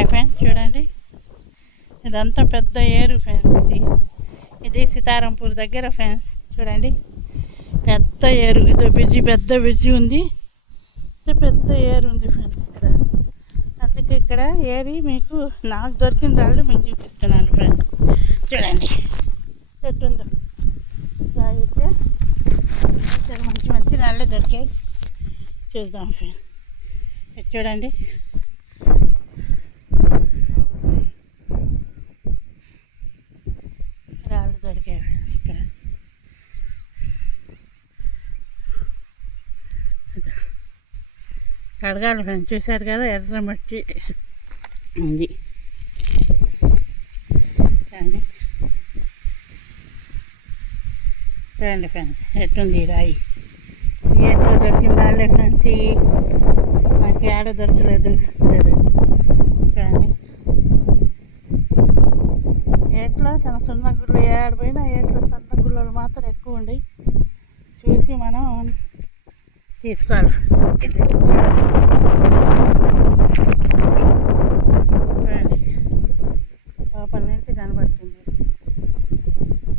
Hi friends, చూడండి ఇదంతా పెద్ద ఏరు ఫ్రెండ్స్. ఇది సీతారాంపూర్ దగ్గర ఫ్రెండ్స్. చూడండి పెద్ద ఏరు. ఇది పెద్ద బ్రిడ్జి ఉంది. పెద్ద ఏరు ఉంది ఫ్రెండ్స్ ఇక్కడ. అందుకే ఇక్కడ ఏరి మీకు నాకు దొరికిన రాళ్ళు మీకు చూపిస్తున్నాను ఫ్రెండ్స్. చూడండి ఎట్టుందో అయితే మంచి మంచి రాళ్ళే దొరికాయి. చూద్దాం ఫ్రెండ్స్. చూడండి రాళ్ళు దొరికాయి ఫ్రెండ్స్ ఇక్కడ. కడగాలి ఫ్రెండ్స్. చూశారు కదా ఎర్ర మట్టి ఉంది. చూడండి చూడండి ఫ్రెండ్స్ ఎట్టుంది రాయి. ఎట్లో దొరికిన రాళ్ళే ఫ్రెండ్స్. మనకి ఆడ దొరకలేదు. చూడండి ఏట్లో చిన్న సున్న గుళ్ళు ఏడపోయినా ఏట్లో సన్న గుళ్ళలు మాత్రం ఎక్కువ ఉండి చూసి మనం తీసుకోవాలి. చూడండి లోపల నుంచి కనబడుతుంది.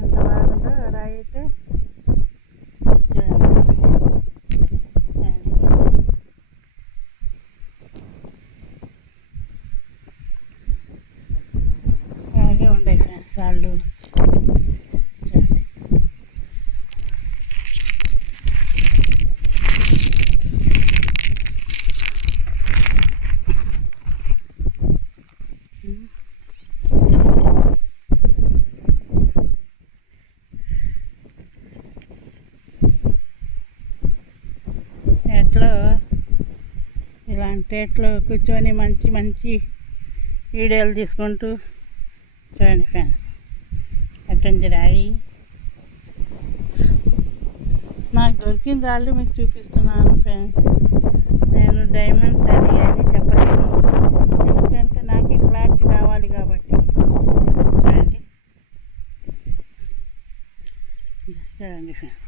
అంత బాగుందో రాయి అయితే. అలాగే ఉండే ఫ్రెండ్స్ వాళ్ళు. ఇలాంటి ఎట్లో కూర్చొని మంచి మంచి వీడియోలు తీసుకుంటూ చూడండి ఫ్రెండ్స్ ఎట్టుంది రాయి. నాకు దొరికిన రాళ్ళు మీకు చూపిస్తున్నాను ఫ్రెండ్స్. నేను డైమండ్స్ అని చెప్పలేను, ఎందుకంటే నాకు క్లారిటీ కావాలి కాబట్టి. చూడండి చూడండి ఫ్రెండ్స్.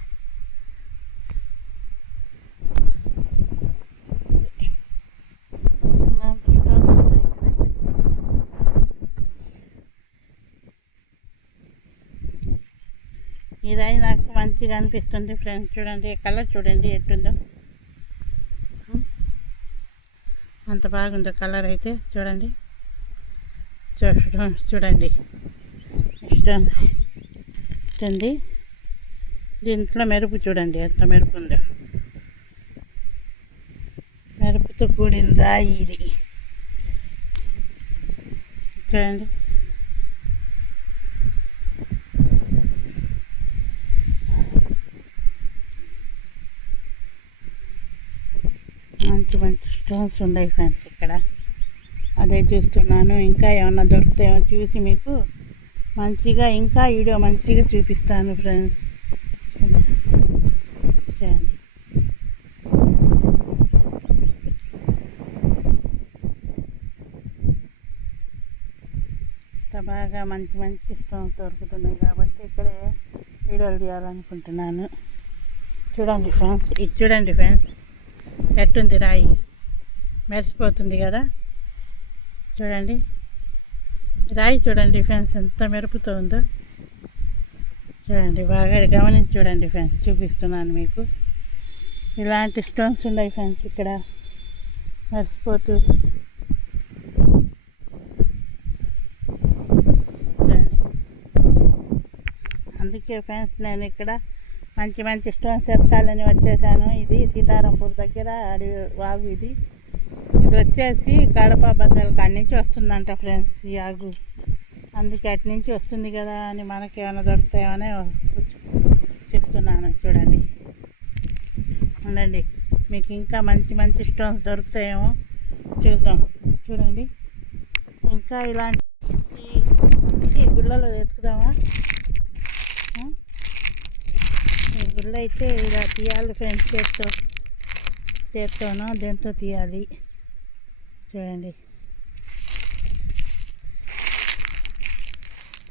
ఈ రాయి నాకు మంచిగా అనిపిస్తుంది ఫ్రెండ్స్. చూడండి కలర్ చూడండి ఎట్టుందో. అంత బాగుందో కలర్ అయితే. చూడండి చూడండి స్టోన్స్ ఉంది. దీంట్లో మెరుపు చూడండి ఎంత మెరుపు ఉందో. మెరుపుతో కూడిన రాయి ఇది. చూడండి మంచి మంచి స్టోన్స్ ఉన్నాయి ఫ్రెండ్స్ ఇక్కడ. అదే చూస్తున్నాను. ఇంకా ఏమన్నా దొరుకుతాయేమో చూసి మీకు మంచిగా ఇంకా వీడియో మంచిగా చూపిస్తాను ఫ్రెండ్స్. చూడండి ఇంత బాగా మంచి మంచి స్టోన్స్ దొరుకుతున్నాయి కాబట్టి ఇక్కడే వీడియోలు తీయాలనుకుంటున్నాను. చూడండి ఫ్రెండ్స్. ఇది చూడండి ఫ్రెండ్స్ ఎట్టుంది రాయి. మెరిసిపోతుంది కదా. చూడండి రాయి చూడండి ఫ్రెండ్స్ ఎంత మెరుపుతో ఉందో. చూడండి బాగా గమనించి చూడండి ఫ్రెండ్స్. చూపిస్తున్నాను మీకు. ఇలాంటి స్టోన్స్ ఉన్నాయి ఫ్రెండ్స్ ఇక్కడ మెరిసిపోతూ. చూడండి అందుకే ఫ్రెండ్స్ నేను ఇక్కడ మంచి మంచి స్టోన్స్ ఎతకాలని వచ్చేసాను. ఇది సీతారాంపూర్ దగ్గర అడవి వాగు. ఇది వచ్చేసి కడప బద్దల కాడి నుంచి వస్తుందంట ఫ్రెండ్స్ ఈ వాగు. అందుకే అటు నుంచి వస్తుంది కదా అని మనకి ఏమైనా దొరుకుతాయని చూస్తున్నాను. చూడండి ఉండండి మీకు ఇంకా మంచి మంచి స్టోన్స్ దొరుకుతాయేమో చూద్దాం. చూడండి ఇంకా ఇలాంటి ఈ గుళ్ళలో ఎత్తుకుదామా. ఈ గుళ్ళ అయితే ఇలా తీయాలి ఫ్రెండ్స్. చేత్తోనో దేంతో తీయాలి. చూడండి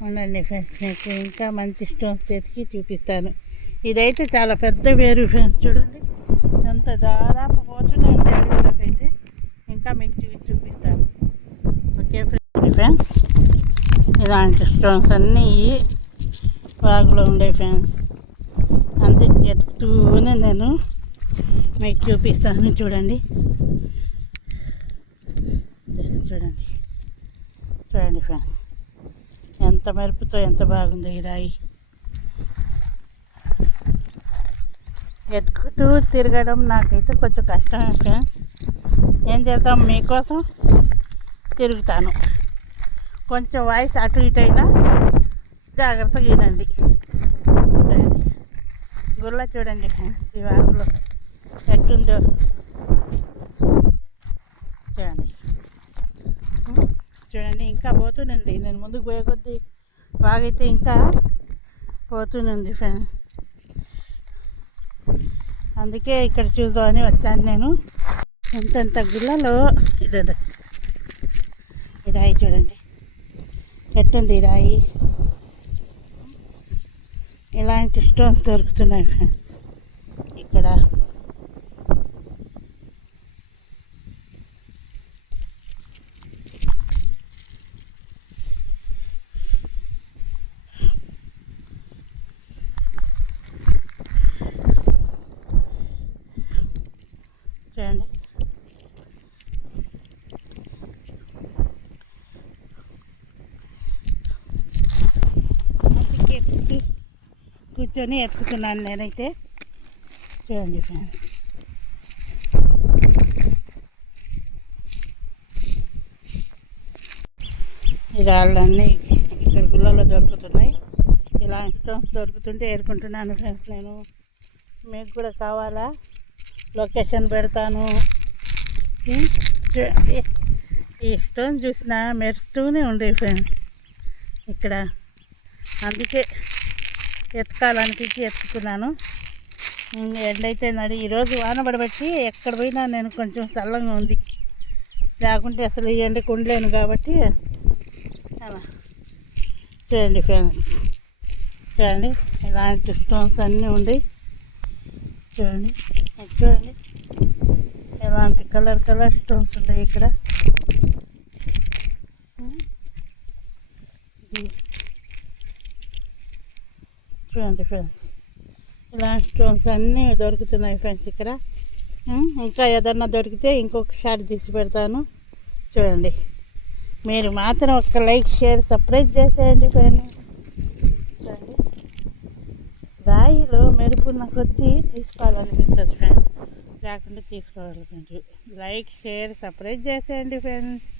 ఉండండి ఫ్రెండ్స్. మీకు ఇంకా మంచి స్టోన్స్ ఎతికి చూపిస్తాను. ఇదైతే చాలా పెద్ద వేరు ఫ్రెండ్స్. చూడండి ఎంత దాదాపు పోతూనే ఉంటాయి అడవిలోకి అయితే. ఇంకా మీకు చూపిస్తాను. ఓకే. ఓకే ఫ్రెండ్స్, ఇలాంటి స్టోన్స్ అన్నీ వాగులో ఉండే ఫ్రెండ్స్. అంతే ఎత్తుతూనే నేను మీకు చూపిస్తాను. చూడండి చూడండి చూడండి ఫ్రెండ్స్, ఎంత మెరుపుతో ఎంత బాగుందో ఈ రాయి. ఎత్తుకుతూ తిరగడం నాకైతే కొంచెం కష్టమే ఫ్రెండ్స్. ఏం చేద్దాం, మీకోసం తిరుగుతాను. కొంచెం వాయిస్ అటు ఇటు అయినా జాగ్రత్తగా వినండి. చూడండి గుల్ల చూడండి ఫ్రెండ్స్, ఈ వాగులో ఎట్టుందో చూడండి. చూడండి ఇంకా పోతూనండి. నేను ముందుకు పోయే కొద్దీ వాగైతే ఇంకా పోతూనుంది ఫ్రెండ్స్. అందుకే ఇక్కడ చూద్దామని వచ్చాను నేను. ఎంతెంత గుళ్ళలో ఇదే ఈ రాయి చూడండి ఎట్టుంది ఈ రాయి. ఇలాంటి స్టోన్స్ దొరుకుతున్నాయి ఫ్రెండ్స్ ఇక్కడ. చూడండి కూర్చొని ఎత్తుకుతున్నాను నేనైతే. చూడండి ఫ్రెండ్స్, ఈ రాళ్ళన్నీ ఇక్కడ గుళ్ళలో దొరుకుతున్నాయి. ఇలాంటి స్టోన్స్ దొరుకుతుంటే ఏరుకుంటున్నాను ఫ్రెండ్స్ నేను. మీకు కూడా కావాలా? లొకేషన్ పెడతాను. చూడండి ఈ స్టోన్ చూసినా మెరుస్తూనే ఉండే ఫ్రెండ్స్ ఇక్కడ. అందుకే ఎత్తుకాలనిపించి ఎత్తుకున్నాను. ఎండైతే ఈరోజు వాన పడబట్టి ఎక్కడ పోయినా నేను కొంచెం చల్లంగా ఉంది. లేకుంటే అసలు ఈ ఎండకు ఉండలేను కాబట్టి అలా. చూడండి ఫ్రెండ్స్, చూడండి ఇలాంటి స్టోన్స్ అన్నీ ఉండి. చూడండి చూడండి ఇలాంటి కలర్ స్టోన్స్ ఉంటాయి ఇక్కడ. చూడండి ఫ్రెండ్స్, ఇలాంటి స్టోన్స్ అన్నీ దొరుకుతున్నాయి ఫ్రెండ్స్ ఇక్కడ. ఇంకా ఏదన్నా దొరికితే ఇంకొకసారి తీసి పెడతాను. చూడండి, మీరు మాత్రం ఒక లైక్ షేర్ సబ్స్క్రైబ్ చేసేయండి ఫ్రెండ్స్. చూడండి రాయిలో మెరుపున్న కొద్దీ తీసుకోవాలనిపిస్తుంది ఫ్రెండ్స్, లేకుండా తీసుకోవాలి ఫ్రెండ్స్. లైక్ షేర్ సబ్స్క్రైబ్ చేసేయండి ఫ్రెండ్స్.